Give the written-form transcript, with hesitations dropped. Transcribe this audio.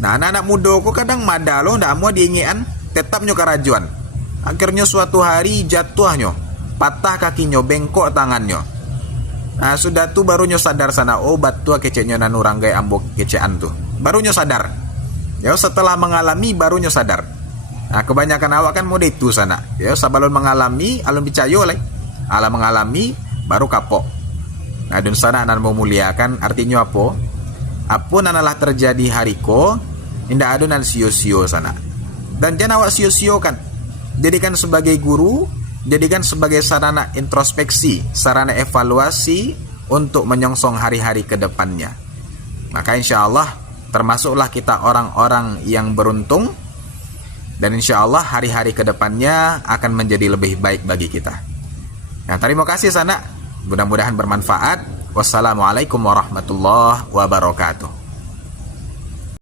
Nah, anak-anak muda ku kadang mada loh, ndak mau diingian, tetapnya kerajuan. Akhirnya suatu hari jatuhnya, patah kakinya, bengkok tangannya. Nah, sudah tuh barunya sadar sana, oh batu keceknya nanuranggai ambok kecean tuh. Barunya sadar. Ya setelah mengalami barunya sadar. Nah, kebanyakan awak kan mode itu sana. Ya sabalon mengalami, alun bicayo lah. Ala mengalami baru kapok. Nah, dan sana anak mau muliakan artinya apa? Apun analah terjadi hariko, indah adunan sio-sio sana. Dan jangan awak sio-sio kan. Jadikan sebagai guru, jadikan sebagai sarana introspeksi, sarana evaluasi untuk menyongsong hari-hari ke depannya. Maka insya Allah termasuklah kita orang-orang yang beruntung, dan insya Allah hari-hari ke depannya akan menjadi lebih baik bagi kita. Nah, terima kasih sana. Mudah-mudahan bermanfaat. Wassalamualaikum warahmatullahi wabarakatuh.